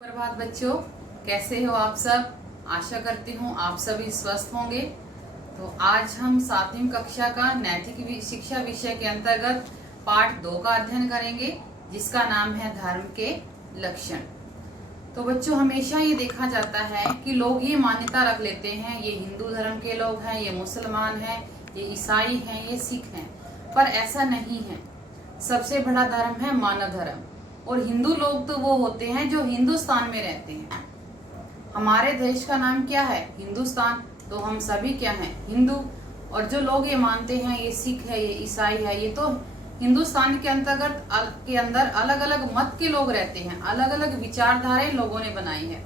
प्रभात बच्चों, कैसे हो आप सब। आशा करती हूँ आप सभी स्वस्थ होंगे। तो आज हम 7वीं कक्षा का नैतिक शिक्षा विषय के अंतर्गत पाठ 2 का अध्ययन करेंगे, जिसका नाम है धर्म के लक्षण। तो बच्चों, हमेशा ये देखा जाता है कि लोग ये मान्यता रख लेते हैं, ये हिंदू धर्म के लोग हैं, ये मुसलमान हैं, ये ईसाई हैं, ये सिख हैं, पर ऐसा नहीं है। सबसे बड़ा धर्म है मानव धर्म। और हिंदू लोग तो वो होते हैं जो हिंदुस्तान में रहते हैं। हमारे देश का नाम क्या है? हिंदुस्तान। तो हम सभी क्या हैं? हिंदू। और जो लोग ये मानते हैं ये सिख है, ये ईसाई है, ये तो हिंदुस्तान के अंदर अलग अलग मत के लोग रहते हैं, अलग अलग विचारधाराएं लोगों ने बनाई है।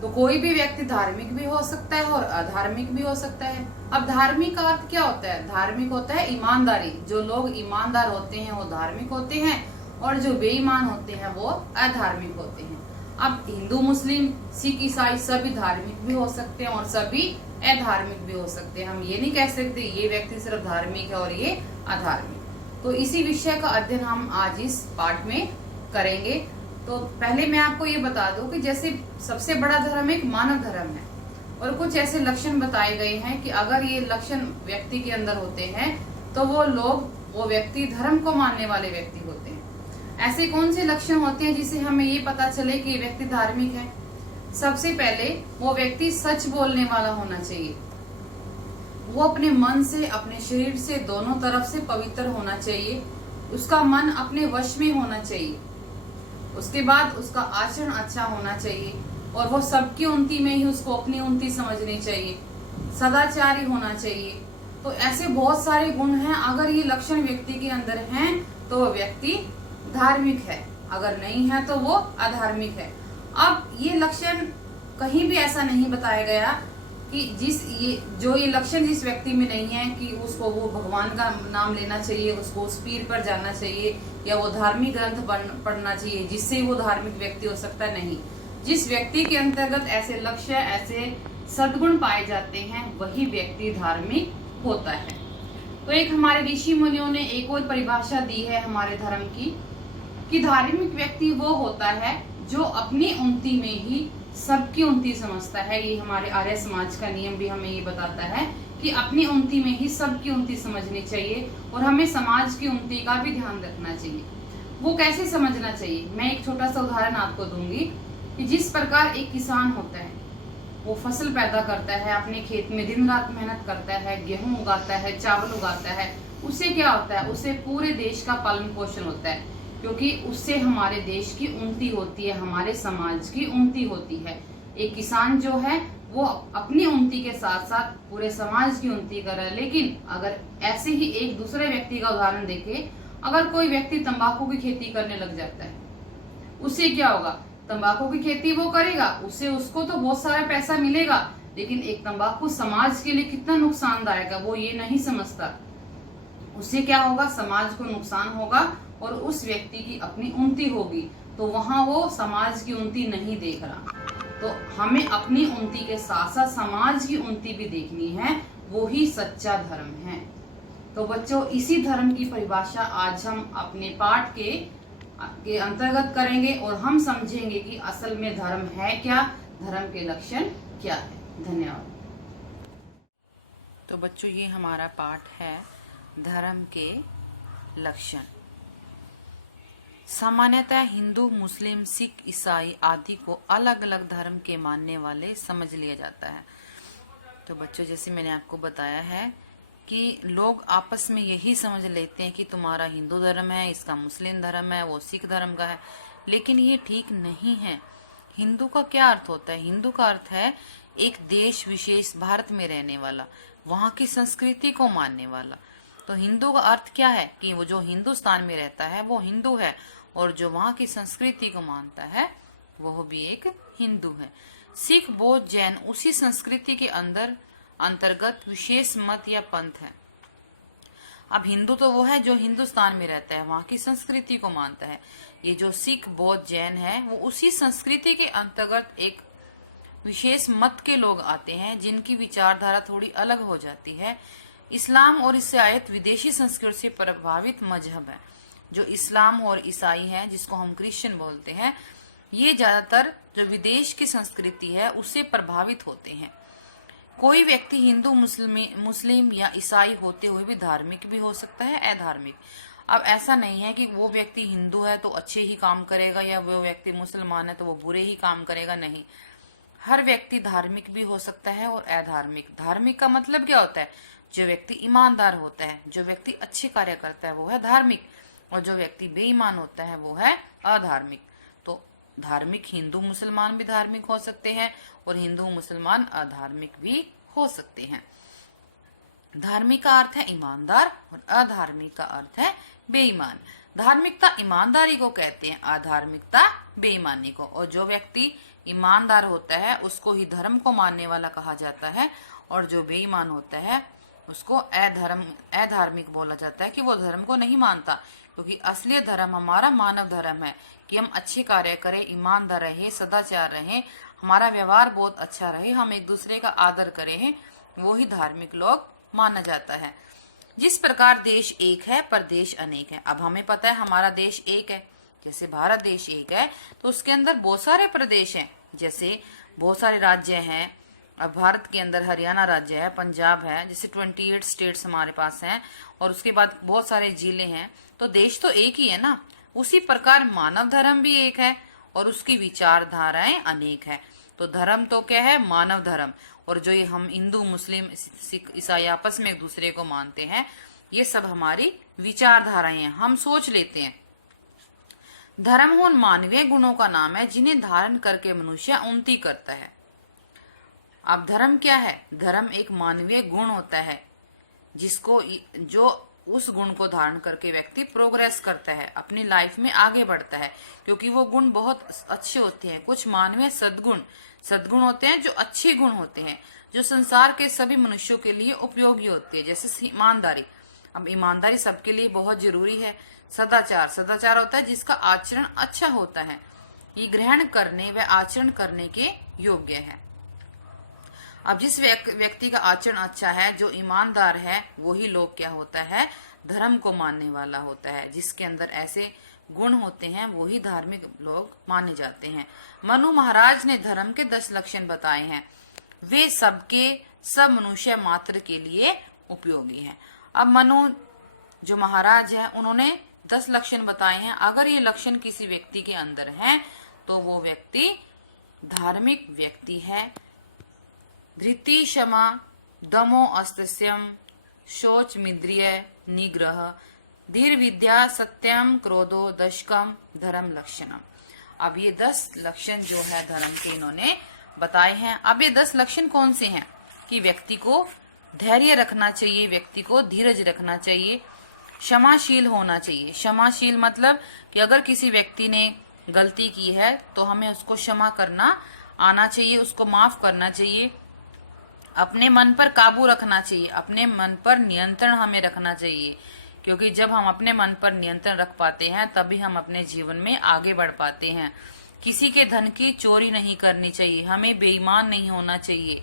तो कोई भी व्यक्ति धार्मिक भी हो सकता है और अधार्मिक भी हो सकता है। अब धार्मिक का अर्थ क्या होता है? धार्मिक होता है ईमानदारी। जो लोग ईमानदार होते हैं वो धार्मिक होते हैं, और जो बेईमान होते हैं वो अधार्मिक होते हैं। अब हिंदू, मुस्लिम, सिख, ईसाई सभी धार्मिक भी हो सकते हैं और सभी अधार्मिक भी हो सकते हैं। हम ये नहीं कह सकते ये व्यक्ति सिर्फ धार्मिक है और ये अधार्मिक। तो इसी विषय का अध्ययन हम आज इस पाठ में करेंगे। तो पहले मैं आपको ये बता दूं कि जैसे सबसे बड़ा धर्म एक मानव धर्म है, और कुछ ऐसे लक्षण बताए गए हैं कि अगर ये लक्षण व्यक्ति के अंदर होते हैं तो वो व्यक्ति धर्म को मानने वाले व्यक्ति होते हैं। ऐसे कौन से लक्षण होते हैं जिससे हमें ये पता चले कि ये व्यक्ति धार्मिक है? सबसे पहले वो व्यक्ति सच बोलने वाला होना चाहिए। वो अपने मन से, अपने शरीर से, दोनों तरफ से पवित्र होना चाहिए। उसका मन अपने वश में होना चाहिए। उसके बाद उसका आचरण अच्छा होना चाहिए, और वो सबकी उन्नति में ही उसको अपनी उन्नति समझनी चाहिए। सदाचारी होना चाहिए। तो ऐसे बहुत सारे गुण हैं। अगर ये लक्षण व्यक्ति के अंदर हैं तो वो व्यक्ति धार्मिक है, अगर नहीं है तो वो अधार्मिक है। अब ये लक्षण कहीं भी ऐसा नहीं बताया गया कि ये लक्षण जिस व्यक्ति में नहीं है कि उसको वो भगवान का नाम लेना चाहिए, उसको उस पीर पर जाना चाहिए, या वो धार्मिक ग्रंथ पढ़ना चाहिए जिससे वो धार्मिक व्यक्ति हो सकता नहीं। जिस व्यक्ति के अंतर्गत ऐसे लक्ष्य, ऐसे सद्गुण पाए जाते हैं, वही व्यक्ति धार्मिक होता है। तो एक हमारे ऋषि मुनियों ने एक और परिभाषा दी है हमारे धर्म की, कि धार्मिक व्यक्ति वो होता है जो अपनी उन्नति में ही सबकी उन्नति समझता है। ये हमारे आर्य समाज का नियम भी हमें ये बताता है कि अपनी उन्नति में ही सबकी उन्नति समझनी चाहिए, और हमें समाज की उन्नति का भी ध्यान रखना चाहिए। वो कैसे समझना चाहिए? मैं एक छोटा सा उदाहरण आपको दूंगी कि जिस प्रकार एक किसान होता है, वो फसल पैदा करता है, अपने खेत में दिन रात मेहनत करता है, गेहूं उगाता है, चावल उगाता है, उससे क्या होता है? उससे पूरे देश का पालन पोषण होता है, क्योंकि उससे हमारे देश की उन्नति होती है, हमारे समाज की उन्नति होती है। एक किसान जो है वो अपनी उन्नति के साथ साथ पूरे समाज की उन्नति कर रहा है। लेकिन अगर ऐसे ही एक दूसरे व्यक्ति का उदाहरण देखें, अगर कोई व्यक्ति तंबाकू की खेती करने लग जाता है, उससे क्या होगा? तंबाकू की खेती वो करेगा, उससे उसको तो बहुत सारा पैसा मिलेगा, लेकिन एक तंबाकू समाज के लिए कितना नुकसानदायक है वो ये नहीं समझता। उससे क्या होगा? समाज को नुकसान होगा और उस व्यक्ति की अपनी उन्नति होगी। तो वहां वो समाज की उन्नति नहीं देख रहा। तो हमें अपनी उन्नति के साथ साथ समाज की उन्नति भी देखनी है, वो ही सच्चा धर्म है। तो बच्चों, इसी धर्म की परिभाषा आज हम अपने पाठ के अंतर्गत करेंगे, और हम समझेंगे कि असल में धर्म है क्या, धर्म के लक्षण क्या है। धन्यवाद। तो बच्चों, ये हमारा पाठ है धर्म के लक्षण। सामान्यतः हिंदू, मुस्लिम, सिख, ईसाई आदि को अलग अलग धर्म के मानने वाले समझ लिया जाता है। तो बच्चों, जैसे मैंने आपको बताया है कि लोग आपस में यही समझ लेते हैं कि तुम्हारा हिंदू धर्म है, इसका मुस्लिम धर्म है, वो सिख धर्म का है, लेकिन ये ठीक नहीं है। हिंदू का क्या अर्थ होता है? हिंदू का अर्थ है एक देश विशेष, भारत में रहने वाला, वहां की संस्कृति को मानने वाला। तो हिंदू का अर्थ क्या है? कि वो जो हिंदुस्तान में रहता है वो हिंदू है, और जो वहां की संस्कृति को मानता है वह भी एक हिंदू है। सिख, बौद्ध, जैन उसी संस्कृति के अंतर्गत विशेष मत या पंथ है। अब हिंदू तो वो है जो हिंदुस्तान में रहता है, वहां की संस्कृति को मानता है। ये जो सिख, बौद्ध, जैन है वो उसी संस्कृति के अंतर्गत एक विशेष मत के लोग आते हैं, जिनकी विचारधारा थोड़ी अलग हो जाती है। इस्लाम और इससे आयत विदेशी संस्कृति से प्रभावित मजहब है। जो इस्लाम और ईसाई है, जिसको हम क्रिश्चियन बोलते हैं, ये ज्यादातर जो विदेश की संस्कृति है उससे प्रभावित होते हैं। कोई व्यक्ति हिंदू, मुस्लिम या ईसाई होते हुए भी धार्मिक भी हो सकता है, अधार्मिक। अब ऐसा नहीं है कि वो व्यक्ति हिंदू है तो अच्छे ही काम करेगा या वो व्यक्ति मुसलमान है तो वो बुरे ही काम करेगा, नहीं। हर व्यक्ति धार्मिक भी हो सकता है और अधार्मिक। धार्मिक का मतलब क्या होता है? जो व्यक्ति ईमानदार होता है, जो व्यक्ति अच्छे कार्य करता है वो है धार्मिक, और जो व्यक्ति बेईमान होता है वो है अधार्मिक। तो धार्मिक हिंदू मुसलमान भी धार्मिक हो सकते हैं और हिंदू मुसलमान अधार्मिक भी हो सकते हैं। धार्मिक का अर्थ है ईमानदार और अधार्मिक का अर्थ है बेईमान। धार्मिकता ईमानदारी को कहते हैं, अधार्मिकता बेईमानी को। और जो व्यक्ति ईमानदार होता है उसको ही धर्म को मानने वाला कहा जाता है, और जो बेईमान होता है उसको अधार्मिक बोला जाता है कि वो धर्म को नहीं मानता। क्योंकि असली धर्म हमारा मानव धर्म है कि हम अच्छे कार्य करें, ईमानदार रहे, सदाचार रहे, हमारा व्यवहार बहुत अच्छा रहे, हम एक दूसरे का आदर करें, वो ही धार्मिक लोग माना जाता है। जिस प्रकार देश एक है पर देश अनेक है। अब हमें पता है हमारा देश एक है, जैसे भारत देश एक है तो उसके अंदर बहुत सारे प्रदेश हैं, जैसे बहुत सारे राज्य हैं। अब भारत के अंदर हरियाणा राज्य है, पंजाब है, जैसे 28 स्टेट्स हमारे पास हैं, और उसके बाद बहुत सारे जिले हैं। तो देश तो एक ही है ना। उसी प्रकार मानव धर्म भी एक है और उसकी विचारधाराएं अनेक है। तो धर्म तो क्या है? मानव धर्म। और जो ये हम हिंदू, मुस्लिम, सिख, ईसाई आपस में एक दूसरे को मानते हैं, ये सब हमारी विचारधाराएं हैं, हम सोच लेते हैं। धर्म उन मानवीय गुणों का नाम है जिन्हें धारण करके मनुष्य उन्नति करता है। अब धर्म क्या है? धर्म एक मानवीय गुण होता है जिसको जो उस गुण को धारण करके व्यक्ति प्रोग्रेस करता है, अपनी लाइफ में आगे बढ़ता है, क्योंकि वो गुण बहुत अच्छे होते हैं। कुछ मानवीय सद्गुण होते हैं जो अच्छे गुण होते हैं, जो संसार के सभी मनुष्यों के लिए उपयोगी होती है, जैसे ईमानदारी। अब ईमानदारी सबके लिए बहुत जरूरी है। सदाचार होता है जिसका आचरण अच्छा होता है, ये ग्रहण करने व आचरण करने के योग्य है। अब जिस व्यक्ति का आचरण अच्छा है, जो ईमानदार है, वही लोग क्या होता है? धर्म को मानने वाला होता है। जिसके अंदर ऐसे गुण होते हैं वही धार्मिक लोग माने जाते हैं। मनु महाराज ने धर्म के 10 लक्षण बताए हैं, वे सब मनुष्य मात्र के लिए उपयोगी हैं। अब मनु जो महाराज है उन्होंने 10 लक्षण बताए हैं। अगर ये लक्षण किसी व्यक्ति के अंदर हैं तो वो व्यक्ति धार्मिक व्यक्ति है। धृति, क्षमा, दमो अस्तस्यम, शोच, मिद्रिय, निग्रह, धीर, विद्या, सत्यम, क्रोधो, दशकम, धर्म लक्षणम। अब ये 10 लक्षण जो है धर्म के इन्होंने बताए हैं। अब ये 10 लक्षण कौन से हैं? कि व्यक्ति को धैर्य रखना चाहिए, व्यक्ति को धीरज रखना चाहिए, क्षमाशील होना चाहिए। क्षमाशील मतलब कि अगर किसी व्यक्ति ने गलती की है तो हमें उसको क्षमा करना आना चाहिए, उसको माफ करना चाहिए। अपने मन पर काबू रखना चाहिए, अपने मन पर नियंत्रण हमें रखना चाहिए, क्योंकि जब हम अपने मन पर नियंत्रण रख पाते हैं तभी हम अपने जीवन में आगे बढ़ पाते हैं। किसी के धन की चोरी नहीं करनी चाहिए, हमें बेईमान नहीं होना चाहिए,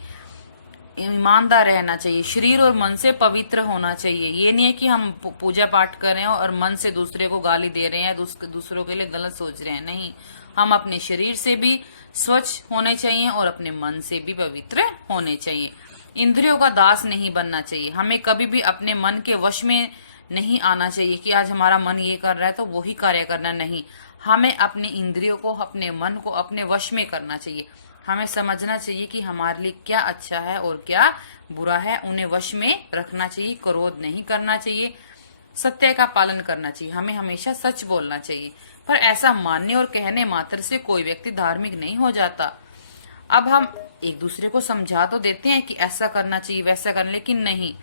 ईमानदार रहना चाहिए, शरीर और मन से पवित्र होना चाहिए। ये नहीं है कि हम पूजा पाठ कर रहे हैं और मन से दूसरे को गाली दे रहे हैं, दूसरों के लिए गलत सोच रहे हैं, नहीं। हम अपने शरीर से भी स्वच्छ होने चाहिए और अपने मन से भी पवित्र होने चाहिए। इंद्रियों का दास नहीं बनना चाहिए, हमें कभी भी अपने मन के वश में नहीं आना चाहिए कि आज हमारा मन ये कर रहा है तो वही कार्य करना, नहीं। हमें अपने इंद्रियों को, अपने मन को अपने वश में करना चाहिए। हमें समझना चाहिए कि हमारे लिए क्या अच्छा है और क्या बुरा है, उन्हें वश में रखना चाहिए। क्रोध नहीं करना चाहिए, सत्य का पालन करना चाहिए, हमें हमेशा सच बोलना चाहिए। पर ऐसा मानने और कहने मात्र से कोई व्यक्ति धार्मिक नहीं हो जाता। अब हम एक दूसरे को समझा तो देते हैं कि ऐसा करना चाहिए, वैसा करना, लेकिन नहीं,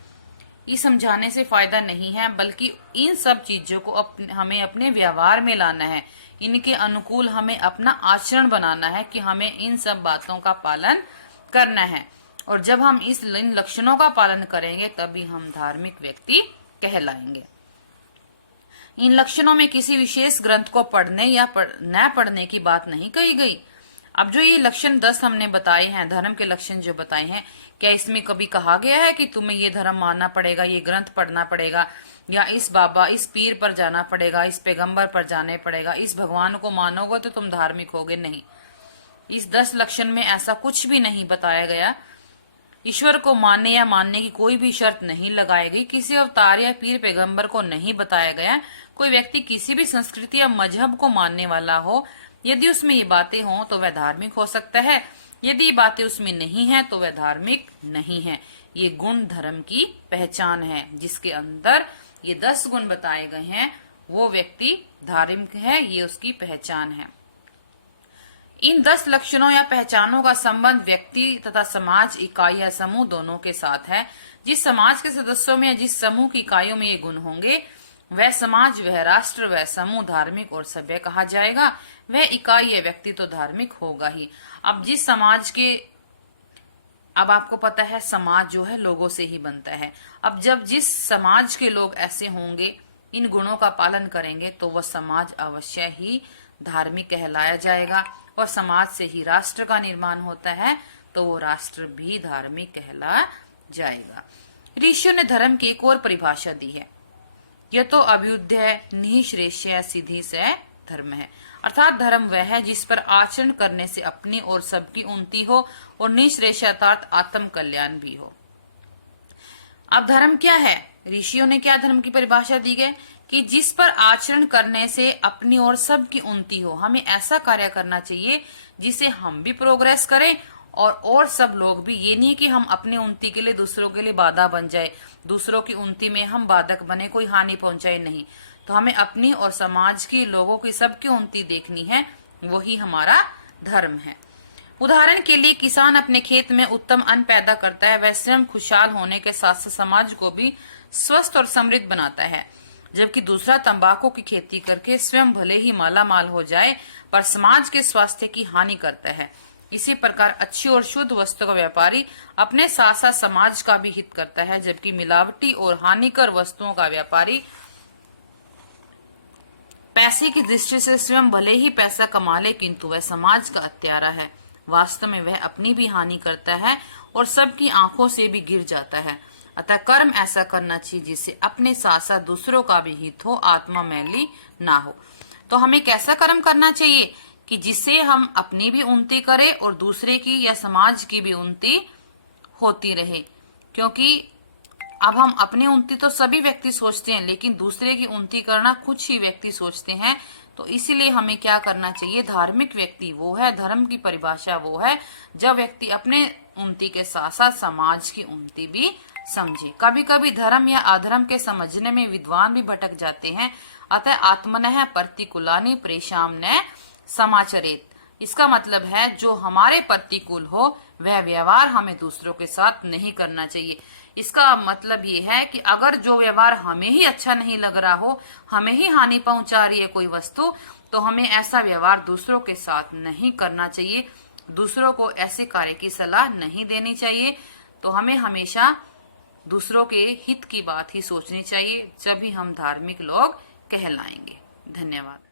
ये समझाने से फायदा नहीं है, बल्कि इन सब चीजों को हमें अपने व्यवहार में लाना है, इनके अनुकूल हमें अपना आचरण बनाना है कि हमें इन सब बातों का पालन करना है। और जब हम इन लक्षणों का पालन करेंगे तभी हम धार्मिक व्यक्ति कहलाएंगे। इन लक्षणों में किसी विशेष ग्रंथ को पढ़ने या न पढ़ने की बात नहीं कही गई। अब जो ये लक्षण 10 हमने बताए हैं, धर्म के लक्षण जो बताए हैं, क्या इसमें कभी कहा गया है कि तुम्हें ये धर्म मानना पड़ेगा, ये ग्रंथ पढ़ना पड़ेगा, या इस बाबा, इस पीर पर जाना पड़ेगा, इस पैगंबर पर जाने पड़ेगा, इस भगवान को मानोगे तो तुम धार्मिक होगे? नहीं, इस 10 लक्षण में ऐसा कुछ भी नहीं बताया गया। ईश्वर को मानने या मानने की कोई भी शर्त नहीं लगाई गई। किसी अवतार या पीर पैगंबर को नहीं बताया गया। कोई व्यक्ति किसी भी संस्कृति या मजहब को मानने वाला हो, यदि उसमें ये बातें हों तो वह धार्मिक हो सकता है, यदि ये बातें उसमें नहीं है तो वह धार्मिक नहीं है। ये गुण धर्म की पहचान है। जिसके अंदर ये 10 गुण बताए गए हैं वो व्यक्ति धार्मिक है, ये उसकी पहचान है। इन 10 लक्षणों या पहचानों का संबंध व्यक्ति तथा समाज, इकाई या समूह दोनों के साथ है। जिस समाज के सदस्यों में या जिस समूह की इकाइयों में ये गुण होंगे, वह समाज, वह राष्ट्र, वह समूह धार्मिक और सभ्य कहा जाएगा। वह इकाई या व्यक्ति तो धार्मिक होगा ही। अब जिस समाज के, अब आपको पता है समाज जो है लोगों से ही बनता है। अब जब जिस समाज के लोग ऐसे होंगे, इन गुणों का पालन करेंगे, तो वह समाज अवश्य ही धार्मिक कहलाया जाएगा। और समाज से ही राष्ट्र का निर्माण होता है, तो वो राष्ट्र भी धार्मिक कहला जाएगा। ऋषियों ने धर्म की एक और परिभाषा दी है। यह तो अभ्युदय निःश्रेष्य सीधी से धर्म है। अर्थात धर्म वह है जिस पर आचरण करने से अपनी और सबकी उन्नति हो और निःश्रेष्य अर्थात आत्म कल्याण भी हो। अब धर्म क्या है? ऋषियों ने क्या धर्म की परिभाषा दी गई कि जिस पर आचरण करने से अपनी और सबकी उन्नति हो। हमें ऐसा कार्य करना चाहिए जिसे हम भी प्रोग्रेस करें और सब लोग भी। ये नहीं कि हम अपनी उन्नति के लिए दूसरों के लिए बाधा बन जाए, दूसरों की उन्नति में हम बाधक बने, कोई हानि पहुंचाए, नहीं। तो हमें अपनी और समाज की, लोगों की, सबकी उन्नति देखनी है, वही हमारा धर्म है। उदाहरण के लिए किसान अपने खेत में उत्तम अन्न पैदा करता है, वह स्वयं खुशहाल होने के साथ साथ समाज को भी स्वस्थ और समृद्ध बनाता है। जबकि दूसरा तंबाकू की खेती करके स्वयं भले ही माला माल हो जाए पर समाज के स्वास्थ्य की हानि करता है। इसी प्रकार अच्छी और शुद्ध वस्तु का व्यापारी अपने साथ साथ समाज का भी हित करता है, जबकि मिलावटी और हानिकर वस्तुओं का व्यापारी पैसे की दृष्टि से स्वयं भले ही पैसा कमा ले, किंतु वह समाज का हत्यारा है। वास्तव में वह अपनी भी हानि करता है और सबकी आंखों से भी गिर जाता है। अतः कर्म ऐसा करना चाहिए जिससे अपने साथ साथ दूसरों का भी हित हो, आत्मा मैली ना हो। तो हमें कैसा कर्म करना चाहिए कि जिससे हम अपनी भी उन्नति करें और दूसरे की या समाज की भी उन्नति होती रहे। क्योंकि अब हम अपनी उन्नति तो सभी व्यक्ति सोचते हैं, लेकिन दूसरे की उन्नति करना कुछ ही व्यक्ति सोचते हैं। तो इसीलिए हमें क्या करना चाहिए? धार्मिक व्यक्ति वो है, धर्म की परिभाषा वो है जब व्यक्ति अपने उन्नति के साथ साथ समाज की उन्नति भी समझे। कभी कभी धर्म या अधर्म के समझने में विद्वान भी भटक जाते हैं। अतः आत्मनः प्रतिकूलानि प्रेषाम न समाचरेत। इसका मतलब है जो हमारे प्रतिकूल हो वह व्यवहार हमें दूसरों के साथ नहीं करना चाहिए। इसका मतलब ये है कि अगर जो व्यवहार हमें ही अच्छा नहीं लग रहा हो, हमें ही हानि पहुंचा रही है कोई वस्तु, तो हमें ऐसा व्यवहार दूसरों के साथ नहीं करना चाहिए। दूसरों को ऐसे कार्य की सलाह नहीं देनी चाहिए। तो हमें हमेशा दूसरों के हित की बात ही सोचनी चाहिए, जब ही हम धार्मिक लोग कहलाएंगे। धन्यवाद।